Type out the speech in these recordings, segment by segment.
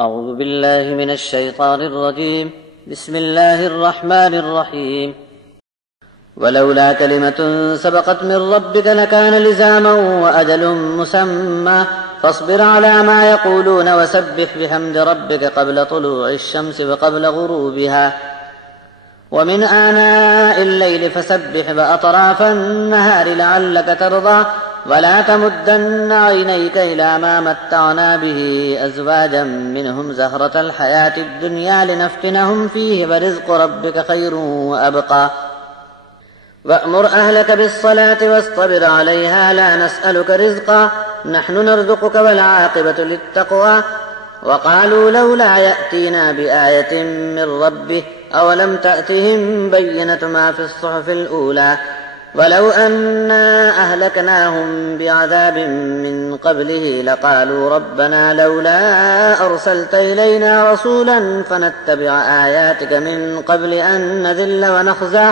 أعوذ بالله من الشيطان الرجيم بسم الله الرحمن الرحيم ولولا كلمة سبقت من ربك لكان لزاما وأجل مسمى فاصبر على ما يقولون وسبح بحمد ربك قبل طلوع الشمس وقبل غروبها ومن آناء الليل فسبح وأطراف النهار لعلك ترضى ولا تمدن عينيك إلى ما متعنا به أزواجا منهم زهرة الحياة الدنيا لنفتنهم فيه ورزق ربك خير وأبقى وأمر أهلك بالصلاة واصطبر عليها لا نسألك رزقا نحن نرزقك والعاقبة للتقوى وقالوا لولا يأتينا بآية من ربه أولم تأتهم بينة ما في الصحف الأولى ولو أنا أهلكناهم بعذاب من قبله لقالوا ربنا لولا أرسلت إلينا رسولا فنتبع آياتك من قبل أن نذل ونخزى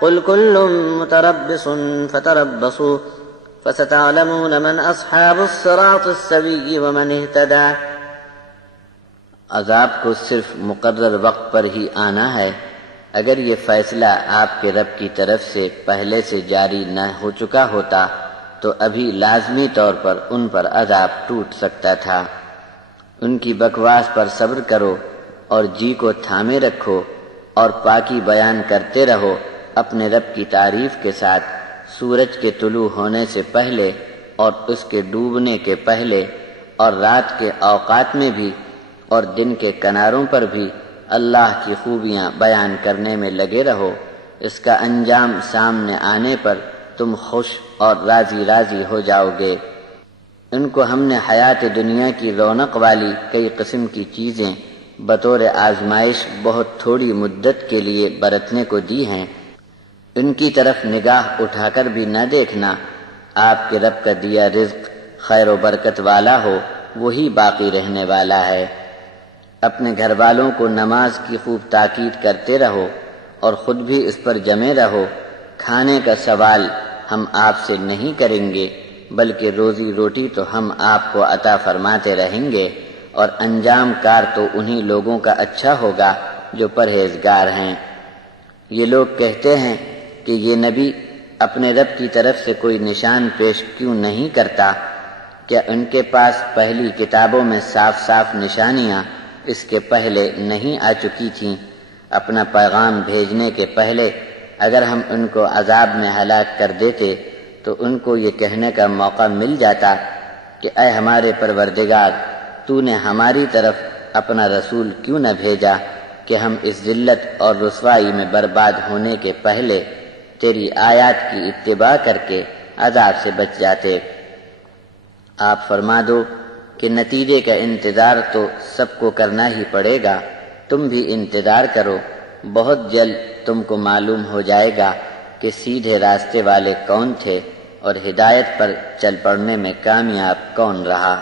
قل كل متربص فتربصوا فستعلمون من أصحاب الصراط السوي ومن اهتدى۔ عذاب کو صرف مقرر وقت پر ہی آنا ہے۔ اگر یہ فیصلہ آپ کے رب کی طرف سے پہلے سے جاری نہ ہو چکا ہوتا تو ابھی لازمی طور پر ان پر عذاب ٹوٹ سکتا تھا۔ ان کی بکواس پر صبر کرو اور جی کو تھامے رکھو اور پاکی بیان کرتے رہو اپنے رب کی تعریف کے ساتھ، سورج کے طلوع ہونے سے پہلے اور اس کے ڈوبنے کے پہلے اور رات کے اوقات میں بھی اور دن کے کناروں پر بھی اللہ کی خوبیاں بیان کرنے میں لگے رہو۔ اس کا انجام سامنے آنے پر تم خوش اور راضی راضی ہو جاؤ گے۔ ان کو ہم نے حیات دنیا کی رونق والی کئی قسم کی چیزیں بطور آزمائش بہت تھوڑی مدت کے لیے برتنے کو دی ہیں۔ ان کی طرف نگاہ اٹھا کر بھی نہ دیکھنا۔ آپ کے رب کا دیا رزق خیر و برکت والا ہو، وہی باقی رہنے والا ہے۔ اپنے گھر والوں کو نماز کی خوب تاکید کرتے رہو اور خود بھی اس پر جمے رہو۔ کھانے کا سوال ہم آپ سے نہیں کریں گے، بلکہ روزی روٹی تو ہم آپ کو عطا فرماتے رہیں گے، اور انجام کار تو انہی لوگوں کا اچھا ہوگا جو پرہیزگار ہیں۔ یہ لوگ کہتے ہیں کہ یہ نبی اپنے رب کی طرف سے کوئی نشان پیش کیوں نہیں کرتا؟ کیا ان کے پاس پہلی کتابوں میں صاف صاف نشانیاں اس کے پہلے نہیں آ چکی تھیں؟ اپنا پیغام بھیجنے کے پہلے اگر ہم ان کو عذاب میں ہلاک کر دیتے تو ان کو یہ کہنے کا موقع مل جاتا کہ اے ہمارے پروردگار، تو نے ہماری طرف اپنا رسول کیوں نہ بھیجا کہ ہم اس ذلت اور رسوائی میں برباد ہونے کے پہلے تیری آیات کی اتباع کر کے عذاب سے بچ جاتے۔ آپ فرما دو کہ نتیجے کا انتظار تو سب کو کرنا ہی پڑے گا، تم بھی انتظار کرو، بہت جلد تم کو معلوم ہو جائے گا کہ سیدھے راستے والے کون تھے اور ہدایت پر چل پڑنے میں کامیاب کون رہا۔